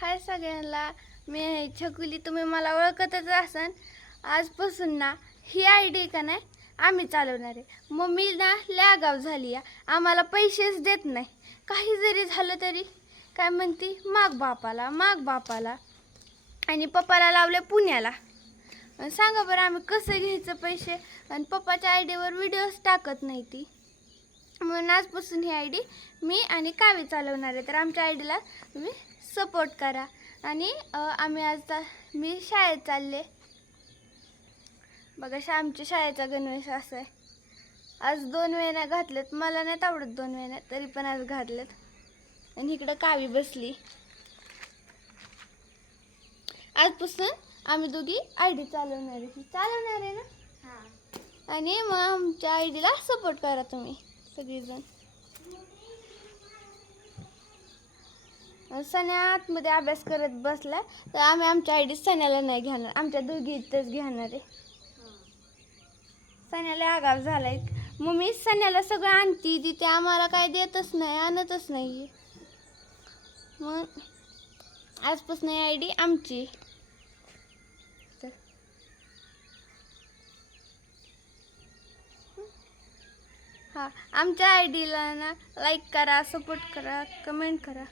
हाय सगळ्यांना. मी आहे छकुली. तुम्ही मला ओळखतच असाल. आजपासून ना ही आय डी का नाही आम्ही चालवणार आहे. मम्मी ना लॅगाव झाली या. आम्हाला पैसेच देत नाही. काही जरी झालं तरी. काय म्हणती? माग बापाला माग बापाला. आणि पप्पाला लावले पुण्याला. सांगा बरं आम्ही कसं घ्यायचं पैसे? आणि पप्पाच्या आय डीवर व्हिडिओज टाकत नाही ती. म्हणून आजपासून ही आय डी मी आणि कावी चालवणार आहे. तर आमच्या आय डीला तुम्ही सपोर्ट करा. आणि आम्ही आज मी शाळेत चालले. बघा शा आमच्या शाळेचा गणवेश असा आहे. आज दोन वेण्या घातल्यात. मला नाही आवडत दोन वेण्या तरी पण आज घातल्यात. आणि इकडं कावी बसली. आजपासून आम्ही दोघी आय डी चालवणार आहे. चालवणार आहे ना? आणि मग आमच्या आय डीला सपोर्ट करा तुम्ही. सगळीजण. सण्या आतमध्ये अभ्यास करत बसला तर आम्ही आमच्या आय डी सण्याला नाही घेणार आमच्या दोघी इथंच घेणार आहे. सण्याला आगाव झालाय. मम्मी सण्याला सगळं आणती तिथे आम्हाला काय देतच नाही आणतच नाही मग आजपासून आय डी आमची. हां आमच्या आय डीला ना लाईक करा सपोर्ट करा कमेंट करा.